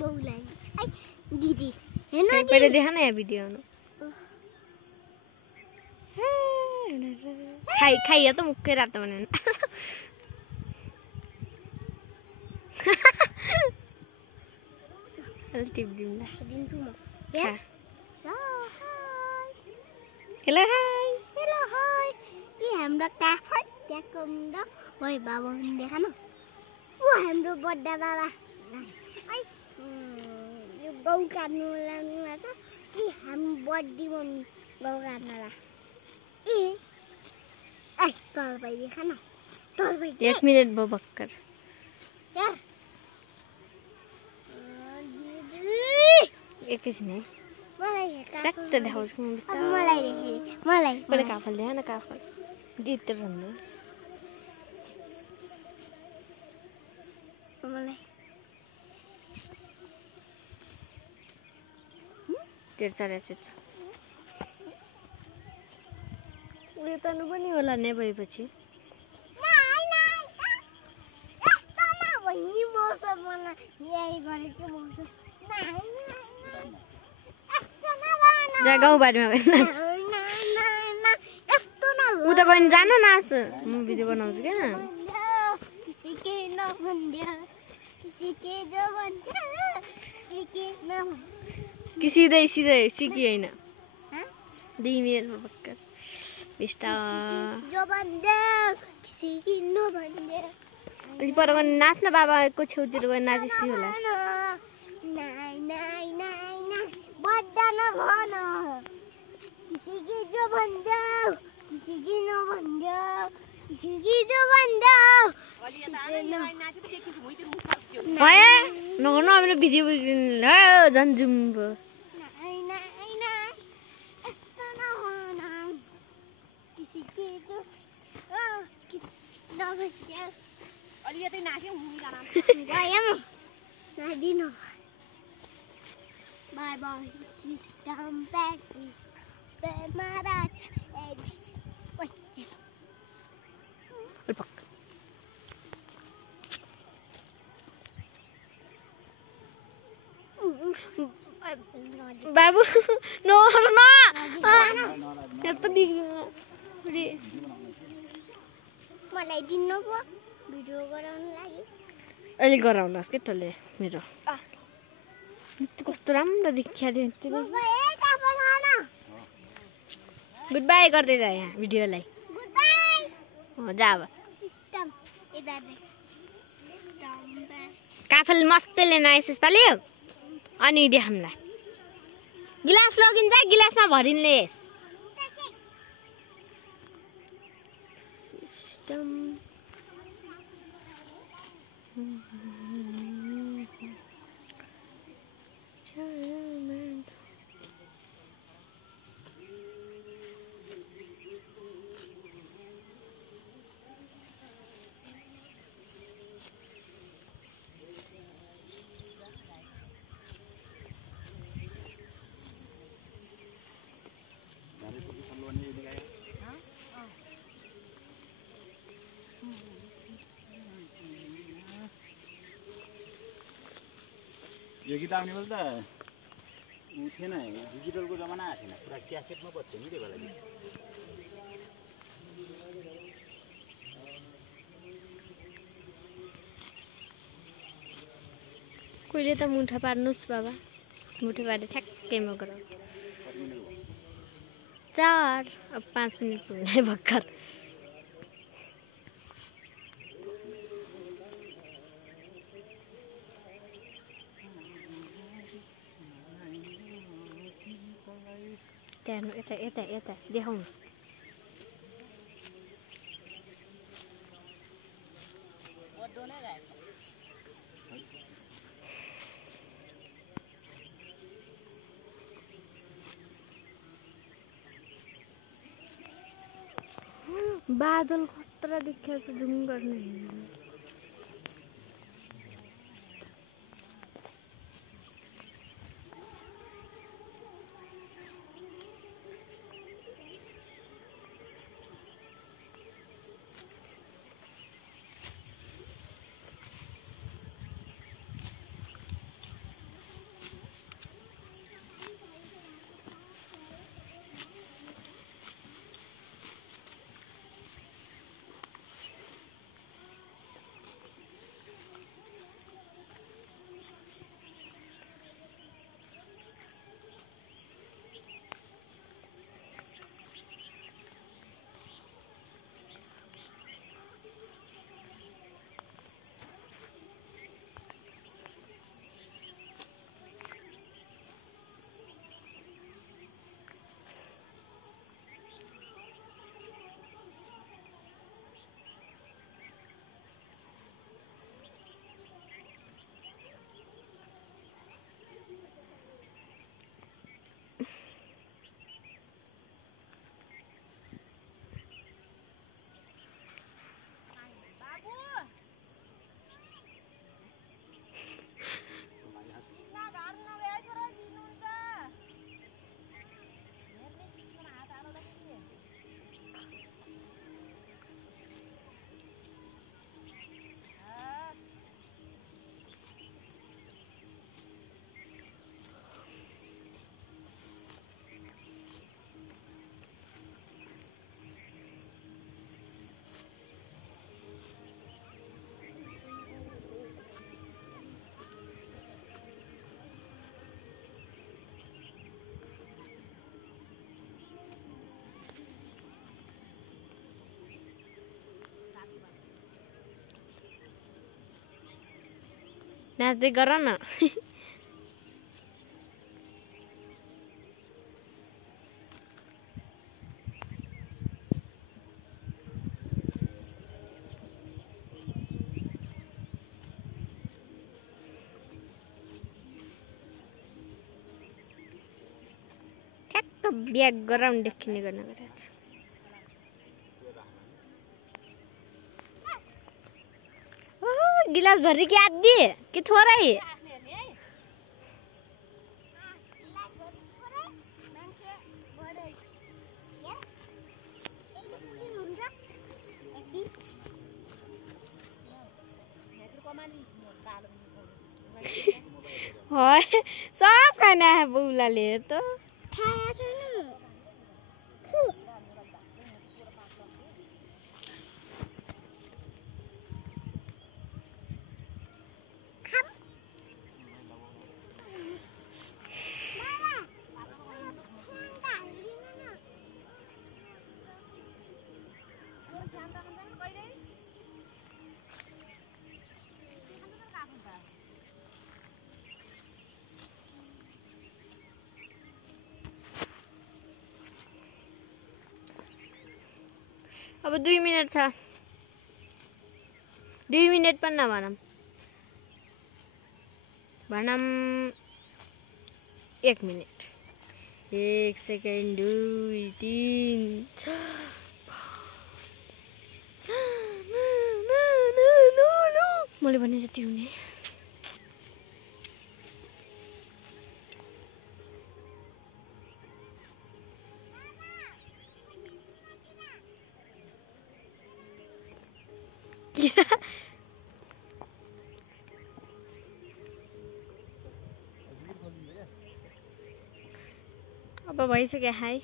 बौलाई I दिदी हेर्नु नि पहिले देखा न यहाँ भिडियो खाइया त मुखै रातो भने टिप्दिउँला दिन्छु म हेलो हाई यी हाम्रो काफर त्यहाँको मुन्डा ओइ बाबा देखा न ऊ हाम्रो बड्डा बाबा आई यो गौ काट्नु लाग्नु छ यी हाम्रो बड्डी मम्मी गौ काट्नला ए आई तल भाइ देखा न तल भाइ 1 मिनेट भयो भक्कर यार एकैछिन है मलाई सक्त देखाउँछु म बिस्तारै मलाई देखे मलाई पहिले काफल ल्याए न काफल दितिर भन्नु मलाई तेल चलाएको छ उयो तर्नु पनि होला नै भएपछि जा गाउँबारीमा नाच उता गएर जान नाच म भिडियो बनाउँछु क्या कि सिधै सिधै सिकी होइन 2 मिनट भक्कर अलि पर गएर नाच्न बाबाको छेउतिर गएर नाचेपछि होला नगर्नु अब भिडियो झन् जुम भयो Bye bye, system practice. Maharaj, wait. बाबु नो न यस्तो बिग्रियो मलाई दिनु पो भिडियो गराउन लागि अलि गराउलास् के तले मेरो कस्तो राम्रो देखिया थियो गुड बाई गर्दै जा यहाँ भिडियोलाई गुड बाई हो जा अब सिस्टम इधर दे काफल मस्तै लिन आएछ यसपालि अनि देखामला गिलास लगिन्छ गिलासमा भरिन्ले सिस्टम यो गीत आउने बेला त उ थिएन डिजिटलको जमाना आएको थिएन पुरा क्यासेटमा बज्थ्यो नि त्यो बेला कोहीले त मुठा पार्नुस् बाबा मुठा पारे ठ्याक्कै म गराउँछु 4 अब 5 मिनट पुग्ने भक्कर त्यहाँ यता यता यता देखाउनु बादल खतरा देखिया छ जुम गर्ने नाच्दै गर न ठ्याक्क ब्याग गराउन्ड देखिने गर्न गइरहेको छु गिलास भरि कि आधी कि थोरै सब खाना है बुलाले त अब 2 मिनेट छ 2 मिनेट पनि नभनम भनम 1 मिनेट 1 सेकेन्ड 2 3 मैले भने जति हुने अब भइसक्यो हाई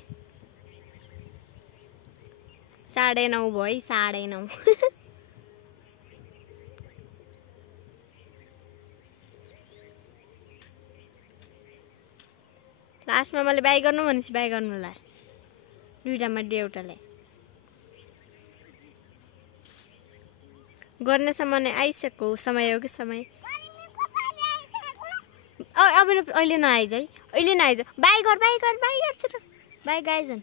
9:30 भयो 9:30 लास्टमा मैले बाई गर्नु भनेपछि बाई गर्नुलाई दुईटा मध्ये एउटालाई गर्नेसम्म नै आइसक्यो समय हो कि समय अब अहिले नआइज है अहिले नआइज बाई गर छिटो बाई गाइजन